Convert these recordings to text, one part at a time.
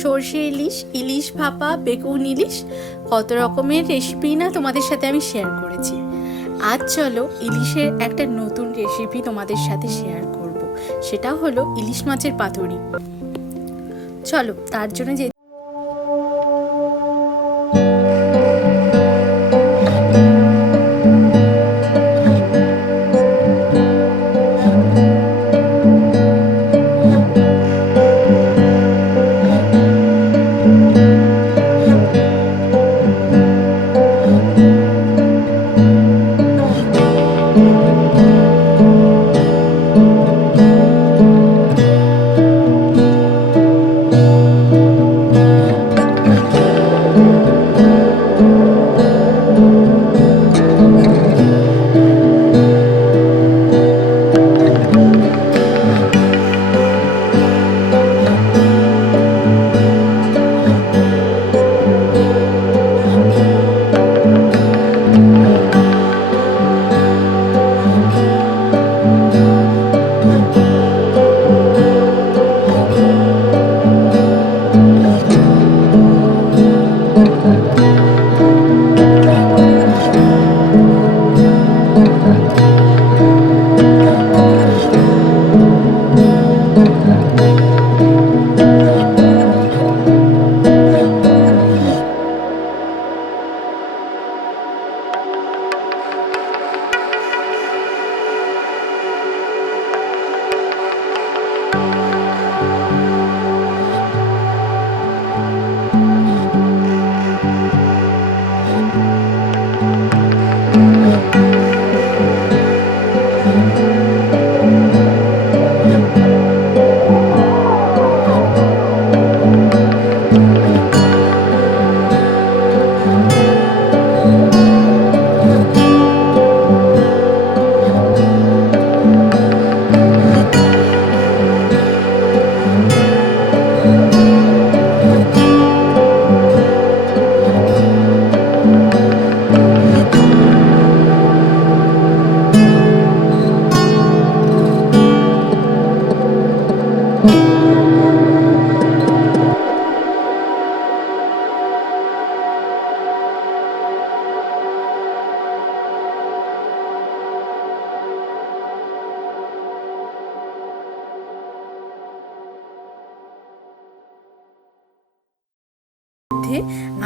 সর্ষে ইলিশ ইলিশ ভাপা, বেগুন ইলিশ, কত রকমের রেসিপি না তোমাদের সাথে আমি শেয়ার করেছি আজ চলো ইলিশের একটা নতুন রেসিপি তোমাদের সাথে শেয়ার করব। সেটা হলো ইলিশ মাছের পাতুরি চলো, তার জন্য যে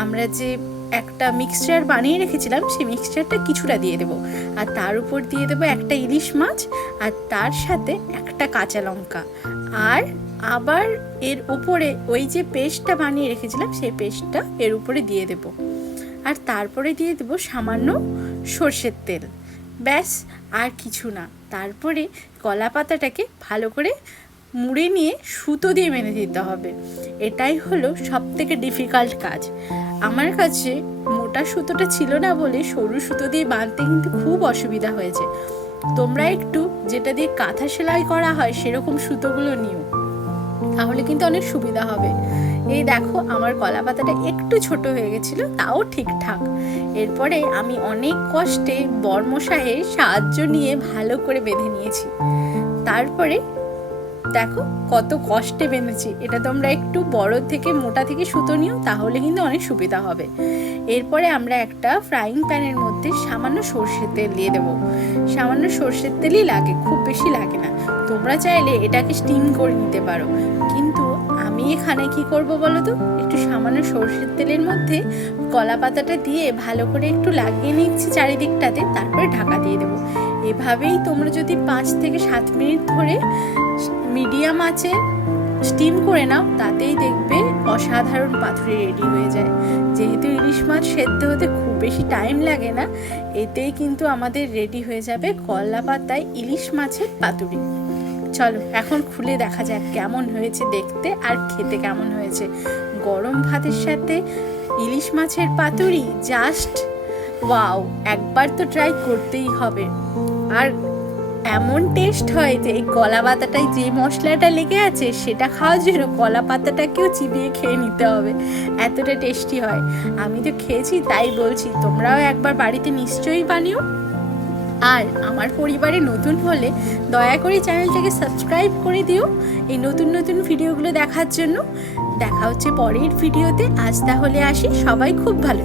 আমরা যে একটা মিক্সচার বানিয়ে রেখেছিলাম, সেই মিক্সচারটা কিছুটা দিয়ে দেবো। আর তার উপর দিয়ে দেবো একটা ইলিশ মাছ, আর তার সাথে একটা কাঁচা লঙ্কা। আর আবার এর উপরে ওই যে পেস্টটা বানিয়ে রেখেছিলাম, সেই পেস্টটা এর উপরে দিয়ে দেব। আর তারপরে দিয়ে দেবো সামান্য সর্ষের তেল। ব্যাস, আর কিছু না। তারপরে কলা পাতাটাকে ভালো করে মুড়ে নিয়ে সুতো দিয়ে মেনে দিতে হবে। এটাই হলো সব থেকে ডিফিকাল্ট কাজ। আমার কাছে মোটা সুতোটা ছিল না বলে সরু সুতো দিয়ে বাঁধতে কিন্তু খুব অসুবিধা হয়েছে। তোমরা একটু যেটা দিয়ে কাঁথা সেলাই করা হয় সেরকম সুতোগুলো নিও। তাহলে কিন্তু অনেক সুবিধা হবে। এই দেখো, আমার কলা পাতাটা একটু ছোট হয়ে গেছিল, তাও ঠিকঠাক। এরপরে আমি অনেক কষ্টে বর্মশাহের সাহায্য নিয়ে ভালো করে বেঁধে নিয়েছি। তারপরে দেখো, কত কষ্টে বেঁধেছি। এটা তোমরা একটু বড় থেকে মোটা থেকে সুতো নিও, তাহলে কিন্তু অনেক সুবিধা হবে। এরপরে আমরা একটা ফ্রাইং প্যানের মধ্যে সামান্য সর্ষের তেল দিয়ে দেবো। সামান্য সর্ষের তেলই লাগে, খুব বেশি লাগে না। তোমরা চাইলে এটাকে স্টিম করে নিতে পারো। কিন্তু আমি এখানে কি করব বলো তো? একটু সামান্য সর্ষের তেলের মধ্যে কলা পাতাটা দিয়ে ভালো করে একটু লাগিয়ে নিচ্ছি চারিদিকটাতে, তারপরে ঢাকা দিয়ে দেবো। এভাবেই তোমরা যদি পাঁচ থেকে সাত মিনিট ধরে মিডিয়াম আছে স্টিম করে নাও, তাতেই দেখবে অসাধারণ পাথুরে রেডি হয়ে যায়। যেহেতু ইলিশ মাছ সেদ্ধ হতে খুব বেশি টাইম লাগে না, এতেই কিন্তু আমাদের রেডি হয়ে যাবে কলা পাতায় ইলিশ মাছের পাতুরি। চলো, এখন খুলে দেখা যাক কেমন হয়েছে দেখতে আর খেতে কেমন হয়েছে। গরম ভাতের সাথে ইলিশ মাছের পাতুরি জাস্ট ওয়াও একবার তো ট্রাই করতেই হবে। আর এমন টেস্ট হয় যে এই কলা পাতাটায় যে মশলাটা লেগে আছে সেটা খাওয়ার জন্য কলা পাতাটাকেও চিবিয়ে খেয়ে নিতে হবে। এতটা টেস্টি হয়। আমি তো খেয়েছি, তাই বলছি, তোমরাও একবার বাড়িতে নিশ্চয়ই বানিও। আর আমার পরিবারে নতুন হলে দয়া করে চ্যানেলটাকে সাবস্ক্রাইব করে দিও এই নতুন নতুন ভিডিওগুলো দেখার জন্য। দেখা হচ্ছে পরের ভিডিওতে আজ তাহলে আসি। সবাই খুব ভালো।